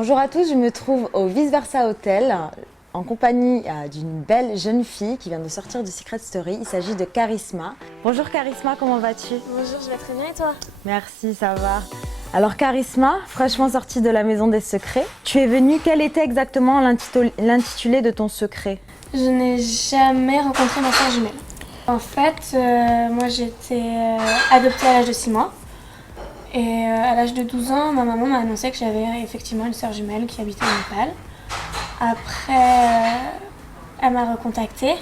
Bonjour à tous, je me trouve au Vice Versa Hotel en compagnie d'une belle jeune fille qui vient de sortir de Secret Story. Il s'agit de Charisma. Bonjour Charisma, comment vas-tu? Bonjour, je vais très bien et toi? Merci, ça va. Alors Charisma, fraîchement sortie de la maison des secrets, tu es venue, quel était exactement l'intitulé de ton secret? Je n'ai jamais rencontré ma sœur jumelle. En fait, moi j'ai été adoptée à l'âge de 6 mois. Et à l'âge de 12 ans, ma maman m'a annoncé que j'avais effectivement une sœur jumelle qui habitait au Népal. Après, elle m'a recontactée,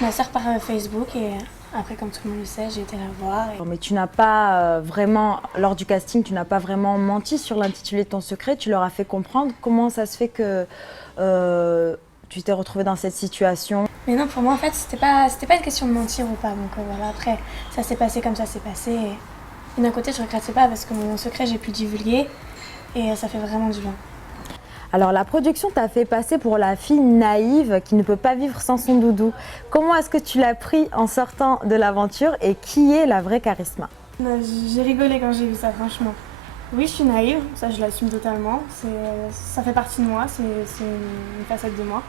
ma sœur par Facebook, et après, comme tout le monde le sait, j'ai été la voir. Mais tu n'as pas vraiment, lors du casting, tu n'as pas vraiment menti sur l'intitulé de ton secret, tu leur as fait comprendre comment ça se fait que tu t'es retrouvée dans cette situation. Mais non, pour moi, en fait, c'était pas une question de mentir ou pas. Donc voilà, après, ça s'est passé comme ça s'est passé. Et d'un côté, je regrette pas parce que mon secret, j'ai pu le divulguer et ça fait vraiment du bien. Alors la production t'a fait passer pour la fille naïve qui ne peut pas vivre sans son doudou. Comment est-ce que tu l'as pris en sortant de l'aventure et qui est la vraie Charisma? J'ai rigolé quand j'ai vu ça, franchement. Oui, je suis naïve, ça je l'assume totalement. Ça fait partie de moi, c'est une facette de moi.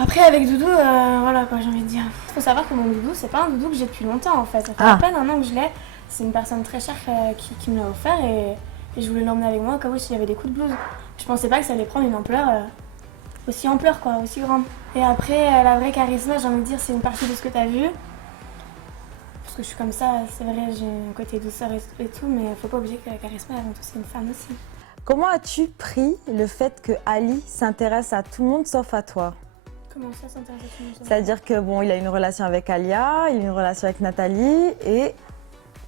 Après, avec Doudou, voilà quoi, j'ai envie de dire. Il faut savoir que mon Doudou, c'est pas un Doudou que j'ai depuis longtemps en fait. Ça fait à peine un an que je l'ai. C'est une personne très chère qui me l'a offert et je voulais l'emmener avec moi au cas où s'il y avait des coups de blues. Je pensais pas que ça allait prendre une ampleur aussi ampleur quoi, aussi grande. Et après, la vraie Charisma, j'ai envie de dire, c'est une partie de ce que t'as vu. Parce que je suis comme ça, c'est vrai, j'ai un côté douceur et tout, mais faut pas oublier que la Charisma, avant tout, c'est une femme aussi. Comment as-tu pris le fait que Ali s'intéresse à tout le monde sauf à toi? Comment ça s'intéresse à tout le monde? C'est-à-dire que bon, il a une relation avec Alia, il a une relation avec Nathalie et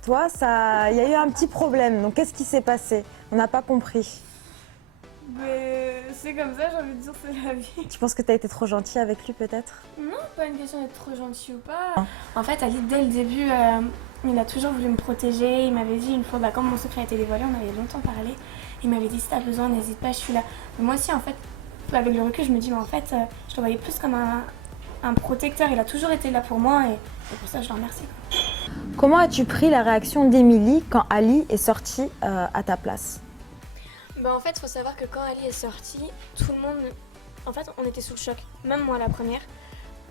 toi, il y a eu un petit problème. Donc qu'est-ce qui s'est passé? On n'a pas compris. Mais c'est comme ça, j'ai envie de dire, c'est la vie. Tu penses que tu as été trop gentille avec lui peut-être? Non, pas une question d'être trop gentil ou pas. En fait, Ali, dès le début, il a toujours voulu me protéger. Il m'avait dit une fois, quand mon secret a été dévoilé, on avait longtemps parlé. Il m'avait dit, si t'as besoin, n'hésite pas, je suis là. Mais moi aussi, en fait, avec le recul, je me dis, mais en fait, je le voyais plus comme un protecteur. Il a toujours été là pour moi et pour ça, je le remercie. Comment as-tu pris la réaction d'Émilie quand Ali est sorti à ta place? En fait, il faut savoir que quand Ali est sorti, tout le monde... En fait, on était sous le choc. Même moi, la première.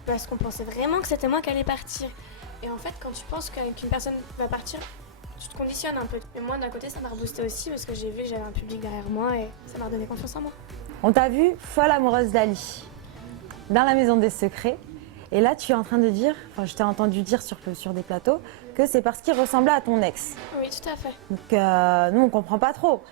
Parce qu'on pensait vraiment que c'était moi qui allais partir. Et en fait, quand tu penses qu'une personne va partir, tu te conditionnes un peu. Et moi, d'un côté, ça m'a reboosté aussi parce que j'ai vu que j'avais un public derrière moi et ça m'a redonné confiance en moi. On t'a vue folle amoureuse d'Ali, dans la maison des secrets. Et là, tu es en train de dire, enfin, je t'ai entendu dire sur des plateaux, que c'est parce qu'il ressemblait à ton ex. Oui, tout à fait. Donc, nous, on comprend pas trop.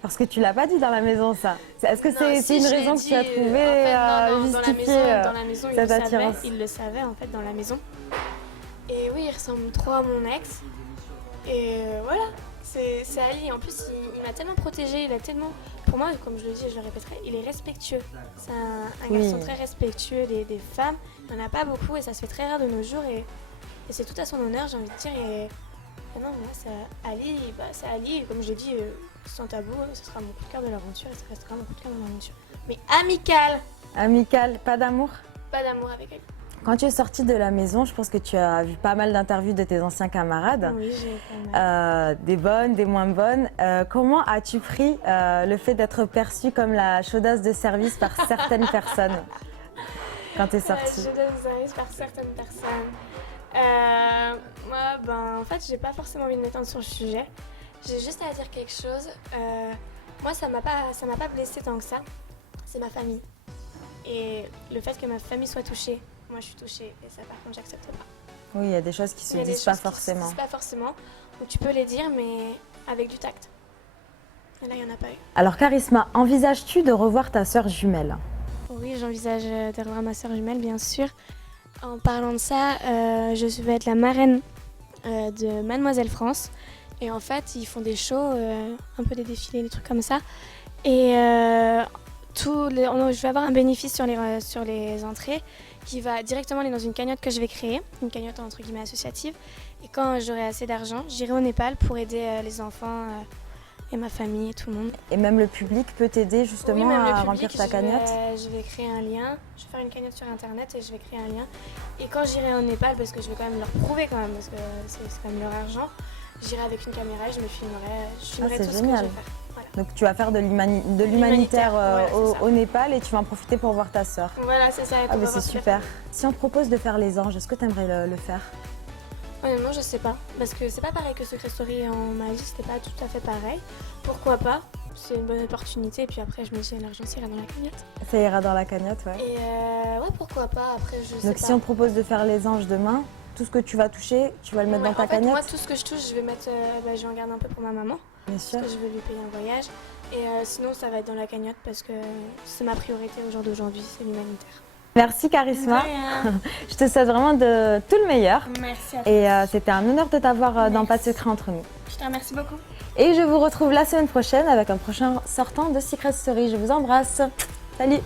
Parce que tu l'as pas dit dans la maison, ça. Est-ce que c'est une raison que tu as trouvé justifier dans la maison, cette attirance? il le savait en fait dans la maison. Et oui, il ressemble trop à mon ex. Et voilà, c'est Ali. En plus, il m'a tellement protégée, il a tellement... Pour moi, comme je le dis et je le répéterai, il est respectueux. C'est un garçon très respectueux des femmes. Il n'y en a pas beaucoup et ça se fait très rare de nos jours. Et c'est tout à son honneur, j'ai envie de dire. Et non, moi, c'est Ali, comme je l'ai dit, sans tabou, ce sera mon coup de cœur de l'aventure et ça restera mon coup de cœur de l'aventure. Mais amical! Amical, pas d'amour? Pas d'amour avec elle. Quand tu es sortie de la maison, je pense que tu as vu pas mal d'interviews de tes anciens camarades. Oui, j'ai pas mal. Des bonnes, des moins bonnes. Comment as-tu pris le fait d'être perçue comme la chaudasse de service par certaines personnes quand tu es sortie? La chaudasse de service par certaines personnes. Moi, en fait, j'ai pas forcément envie de m'étendre sur le sujet. J'ai juste à dire quelque chose. Moi, ça m'a pas blessée tant que ça. C'est ma famille. Et le fait que ma famille soit touchée, moi je suis touchée et ça par contre j'accepte pas. Oui, il y a des choses qui se disent pas forcément. Se disent pas forcément. Donc tu peux les dire mais avec du tact. Et là il y en a pas eu. Alors Charisma, envisages-tu de revoir ta sœur jumelle? Oui, j'envisage de revoir ma sœur jumelle bien sûr. En parlant de ça, je vais être la marraine de Mademoiselle France. Et en fait, ils font des shows, un peu des défilés, des trucs comme ça. Et je vais avoir un bénéfice sur les entrées qui va directement aller dans une cagnotte que je vais créer, une cagnotte entre guillemets associative. Et quand j'aurai assez d'argent, j'irai au Népal pour aider les enfants et ma famille et tout le monde. Et même le public peut t'aider justement à remplir ta cagnotte? Je vais créer un lien, je vais faire une cagnotte sur internet et je vais créer un lien. Et quand j'irai au Népal, parce que je vais quand même leur prouver quand même, parce que c'est quand même leur argent, j'irai avec une caméra et je me filmerai, tout ce que je vais faire. Voilà. Donc tu vas faire de l'humanitaire ouais, au Népal et tu vas en profiter pour voir ta sœur. Voilà, c'est ça. Ah bah c'est super. Si on te propose de faire les anges, est-ce que tu aimerais le faire? Honnêtement, je sais pas. Parce que c'est pas pareil que Secret Story en magie, c'était pas tout à fait pareil. Pourquoi pas? C'est une bonne opportunité. Et puis après, je me dis, l'argent, ça ira dans la cagnotte. Ça ira dans la cagnotte, ouais. Et ouais, pourquoi pas? Après, je sais pas. Donc si on te propose de faire les anges demain, tout ce que tu vas toucher, tu vas le mettre dans ta en fait, cagnotte? moi, tout ce que je touche, je vais mettre, j'en garde un peu pour ma maman. Bien sûr. Parce que je veux lui payer un voyage. Et sinon, ça va être dans la cagnotte parce que c'est ma priorité au jour d'aujourd'hui, c'est l'humanitaire. Merci Charisma. Je te souhaite vraiment de tout le meilleur. Merci à toi. Et c'était un honneur de t'avoir dans Pas de secret entre nous. Je te remercie beaucoup. Et je vous retrouve la semaine prochaine avec un prochain sortant de Secret Story. Je vous embrasse. Salut!